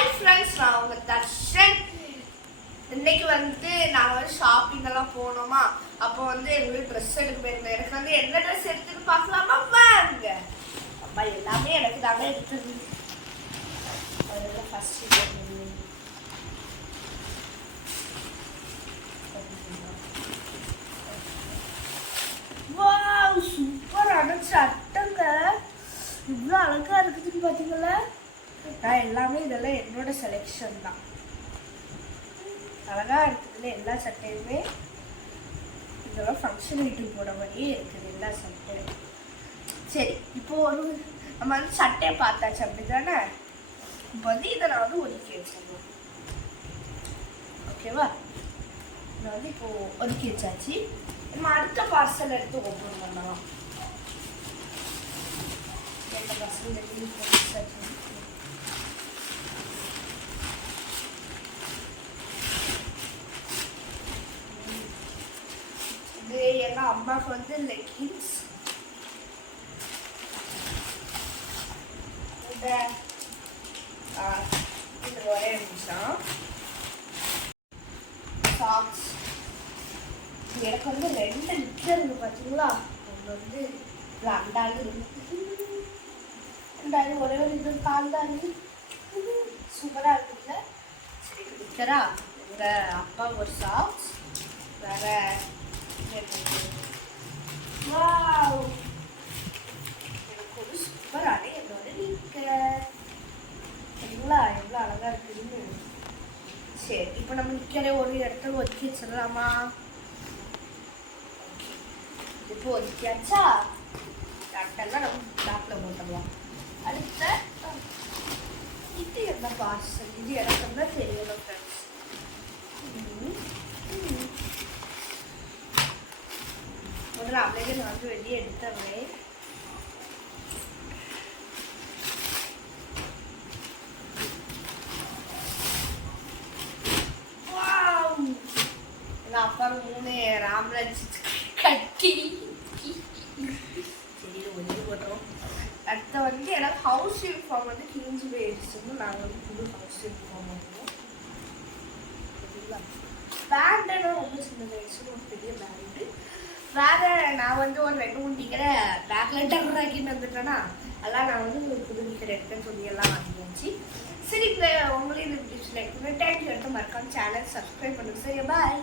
Hi friends நான் உங்கள் தர்ஷன். இன்னைக்கு வந்து நான் வந்து ஷாப்பிங்கெல்லாம் போனோமா? அப்போ வந்து எங்களுக்கு ட்ரெஸ் எடுக்க போயிருந்தேன். எனக்கு வந்து என்ன ட்ரெஸ் எடுத்துன்னு பார்க்கலாமா? வாங்க. அப்பா எல்லாமே எனக்கு தாங்க எடுத்தது. அதில் ஃபஸ்ட்டு சூப்பரான சட்டங்க. இவ்வளோ அழகாக இருக்குதுன்னு பார்த்தீங்களா நான் எல்லாமே இதெல்லாம் என்னோட செலெக்ஷன் தான். அழகாக இருக்குதுல எல்லா சட்டையுமே. இதெல்லாம் ஃபங்க்ஷன் வீட்டுக்கு போட மாதிரியே இருக்குது எல்லா சட்டையும். சரி இப்போ ஒரு நம்ம வந்து சட்டையை பார்த்தாச்சு அப்படி தானே இப்போ வந்து இதை நான் வந்து ஒதுக்கி வச்சிடணும். ஓகேவா நான் வந்து இப்போது ஒதுக்கி வச்சாச்சு. நம்ம அடுத்த பார்சல் எடுத்து ஓப்பன் பண்ணலாம் எந்த பார்சல் எடுத்து எல்லாம் அம்மாவுக்கு வந்து லெக்கின்ஸ் இந்த இது ஒரே நிமிஷம். சாக்ஸ் எனக்கு வந்து ரெண்டு லிட்டர் இருக்கு பார்த்தீங்களா ஒன்று வந்து ரெண்டாவது இருக்கு. ரெண்டாவது ஒரே ஒரு இது கால் தான் சூப்பராக இருக்குல்ல? சரி லிட்டரா எங்கள் அப்பா ஒரு சாக்ஸ் வேறு வாவ் எனக்கு ஒரு சூப்பரான என்னோட நிக்கர் சரிங்களா எவ்வளோ அழகா இருக்குதுன்னு சரி இப்போ நம்ம நிற்கிற ஒரு இடத்துல ஒதுக்கி வச்சிடலாமா இப்போ ஒதுக்கியாச்சா கரெக்டாக நம்ம பேக்கில் போட்டுடலாம் அடுத்த இது என்ன பார்சல் இது எனக்கு தான் தெரியணும் ஃப்ரெண்ட்ஸ் முதல்ல அப்படியே நான் வந்து வெளியே எடுத்துறேன் Wow! எங்க அப்பா மூணு ராம்ராஜ் கட்டி. சரி ஒன்று போட்டுரும் அடுத்த வந்து எனக்கு ஹவுஸ் யூனிஃபார்ம் வந்து கிழிஞ்சு போயிடுச்சுன்னு நாங்கள் வந்து புது ஹவுஸ் யூனிஃபார்ம் வாங்குவோம். பேண்டெல்லாம் ரொம்ப சின்னதாயிடுச்சு ஒரு பெரிய பேண்டு வேற நான் வந்து ஒரு ரெண்டு மூணு டிக்கெட்டை பேக்கில் டர் ஆக்கிட்டு வந்துட்டேன்னா அதெல்லாம் நான் வந்து ஒரு புது டிக்கெட் எடுக்கேன்னு சொல்லி எல்லாம் வாங்கியாச்சு சரி உங்களையும் இந்த வீடியோஸ் லைக் பண்ணி தேங்க்யூ எடுத்து மறக்காம சேனல் சப்ஸ்கிரைப் பண்ணுங்க. சரியா பாய்